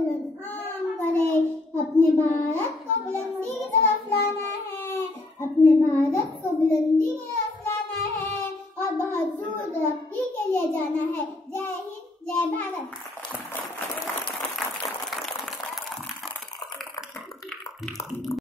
चलन आम करें। अपने भारत को बुलंदी की तरफ लाना है, अपने भारत को बुलंदी की तरफ लाना है और बहुत दूर तरक्की के लिए जाना है। जय हिंद, जय भारत।